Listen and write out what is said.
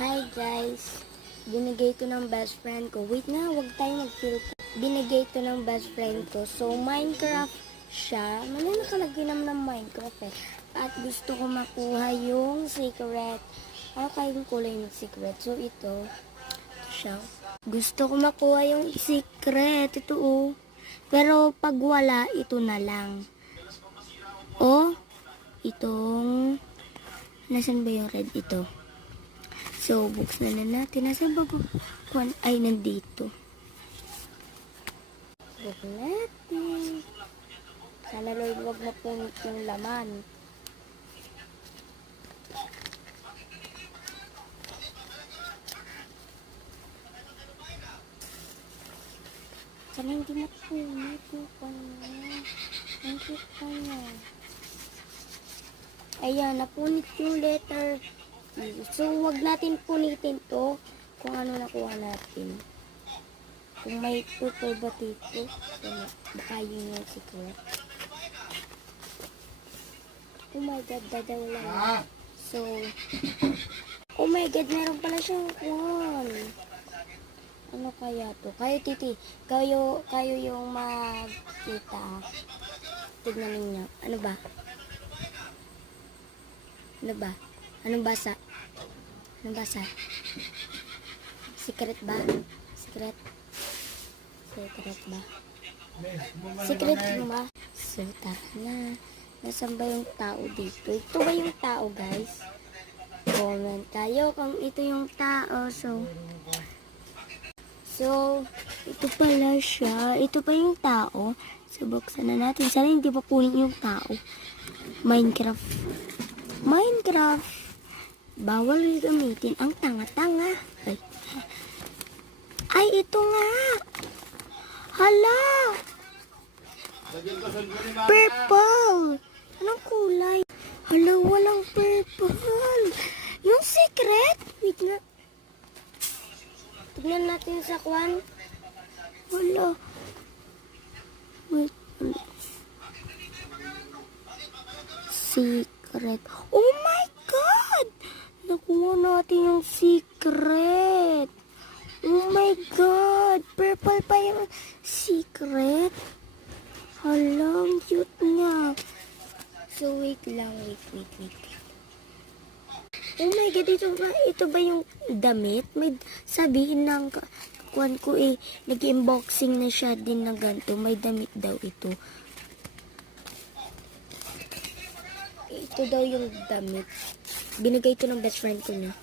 Hi guys, binigay to ng best friend ko. Wait na, wag tayo mag-filter. Binigay to ng best friend ko. So, Minecraft siya. Mali nakalagay naman ng Minecraft eh. At gusto ko makuha yung secret. Ano kayong kulay ng secret? So, ito siya. Gusto ko makuha yung secret. Ito oh. Pero pag wala, ito na lang. Oh, itong... Nasaan ba yung red? Ito. So, buksan na natin. Nasaan ba? Ay, nandito. Buksan natin. Sana Lord, wag mapunit yung laman. Sana hindi mapunit yung kanya. Ang cute kanya. Ayan, napunit yung letter E. So, wag natin punitin to kung ano nakuha natin. Kung may purple ba dito, baka yun yung secret. Oh my God, dadaw lang. So, oh my God, meron pala siyang one. Ano kaya to? Kayo, Titi, kayo yung magkita. Tignan ninyo. Ano ba? Ano ba? Anong basa? Anong basa? Secret ba? Secret? Secret ba? Secret ba? So, tara na. Nasaan ba yung tao dito? Ito ba yung tao, guys? Comment tayo kung ito yung tao. So, ito pala siya. Ito pa yung tao. So, buksan na natin. Sana hindi pa punin yung tao. Minecraft. Bawal gamitin ang tanga-tanga. Ay, ito nga. Hala. Purple. Anong kulay? Hala, walang purple. Yung secret. Wait na. Tignan natin sa kwan. Wala. Wait. Secret. Oh my God! Nakuha natin yung secret. Oh my God! Purple pa yung secret. Hala, ang cute niya. So, wait lang. Wait. Oh my God, ito ba yung damit? May sabihin ng kuwan ko eh, nag-unboxing na siya din ng ganito. May damit daw ito. Ito daw yung damit. Binigay ito ng best friend ko niya.